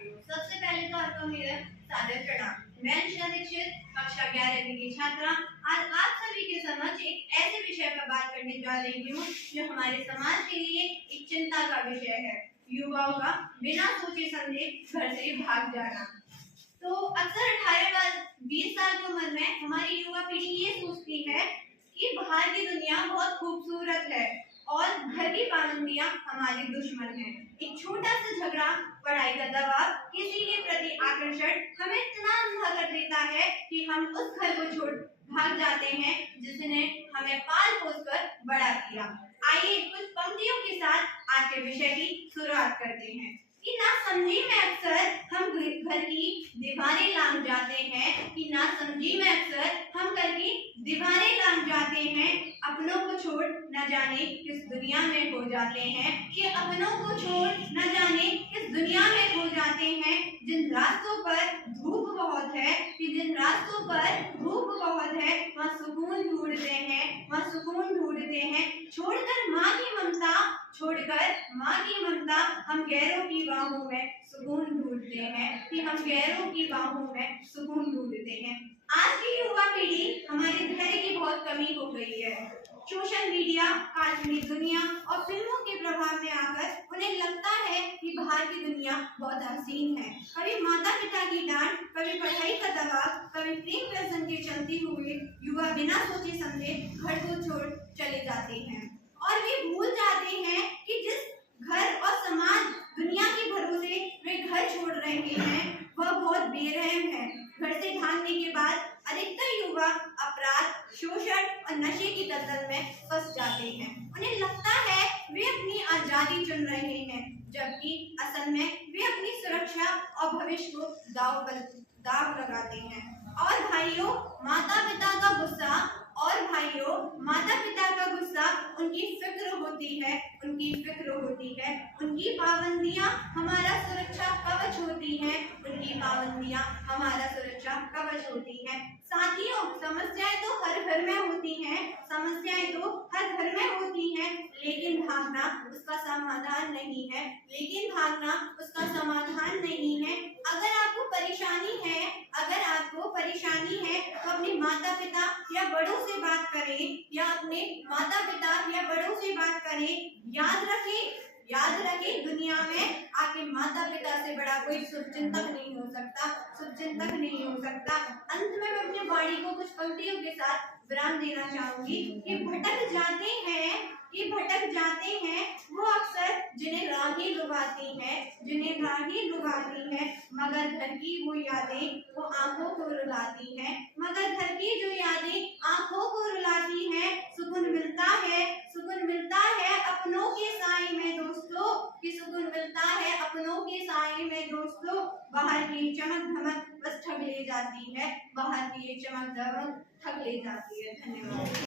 साथियों, सबसे पहले तो आपको मेरा सादर प्रणाम। मैं निशा दीक्षित, कक्षा 11वीं की छात्रा, आज आप सभी के समक्ष एक ऐसे विषय पर बात करने जा रही हूँ जो हमारे समाज के लिए एक चिंता का विषय है, युवाओं का बिना सोचे समझे घर से भाग जाना। तो अक्सर 18-20 साल की उम्र में हमारी युवा पीढ़ी ये सोचती है कि बाहर की दुनिया बहुत खूबसूरत है और घर की पाबंदियां हमारे दुश्मन हैं। एक छोटा सा झगड़ा, पढ़ाई का दबाव, किसी के प्रति आकर्षण हमें इतना अंधा कर देता है कि हम उस घर को छोड़ भाग जाते हैं जिसने हमें पाल पोस कर बड़ा किया। आइए कुछ पंक्तियों के साथ आज के विषय की शुरुआत करते हैं कि ना समझी में अक्सर हम घर की दीवारें लांघ जाते हैं, कि ना समझी में अक्सर हम घर की दीवारें लांघ जाते हैं, अपनों को छोड़ न जाने किस दुनिया में खो जाते हैं, कि अपनों को छोड़ न जाने किस दुनिया में खो जाते हैं। जिन रास्तों पर धूप बहुत है, कि जिन रास्तों पर धूप बहुत है, वहाँ सुकून ढूंढते हैं, वहाँ सुकून ढूंढते हैं। छोड़कर माँ की ममता, छोड़कर माँ की ममता, हम गैरों की बाहों में सुकून ढूंढते हैं, कि हम गैरों की बाहों में सुकून ढूंढते हैं। आज की युवा पीढ़ी हमारे धैर्य की बहुत कमी हो गई है। सोशल मीडिया, काल्पनिक दुनिया और फिल्मों के प्रभाव में आकर उन्हें लगता है कि बाहर की दुनिया बहुत हसीन है। कभी माता पिता की डांट, कभी पढ़ाई का दबाव, कभी प्रेम व्यसन के चलते हुए युवा बिना सोचे समझे घर को छोड़ चले जाते हैं और वे भूल जाते हैं कि जिस घर और समाज दुनिया के भरोसे वे घर छोड़ रहे हैं वह बहुत बेरहम है। घर से भागने के बाद अधिकतर युवा अपराध, शोषण और नशे की दलदल में फंस जाते हैं। उन्हें लगता है वे अपनी आजादी चुन रहे हैं, जबकि असल में वे अपनी सुरक्षा और भविष्य को दाव लगाते हैं। और भाइयों, माता पिता का गुस्सा उनकी फिक्र होती है, उनकी पाबंदियां हमारा सुरक्षा कवच होती हैं, उनकी पाबंदियां हमारा सुरक्षा कवच होती हैं। साथियों, समस्याएं तो हर घर में होती हैं, लेकिन भागना उसका समाधान नहीं है, अगर आपको परेशानी है तो अपने माता पिता या बड़ों से बात करें, याद रखें दुनिया में आके माता पिता से बड़ा कोई शुभचिंतक नहीं हो सकता। अंत में मैं अपनी वाणी को कुछ पंक्तियों के साथ विराम देना चाहूंगी कि भटक जाते हैं वो अक्सर जिन्हें राहें लुभाती हैं, मगर घर की वो यादें वो आंखों को रुलाती हैं, सुकून मिलता है अपनों के साए में दोस्तों, बाहर की चमक धमक बस ठग ले जाती है, धन्यवाद।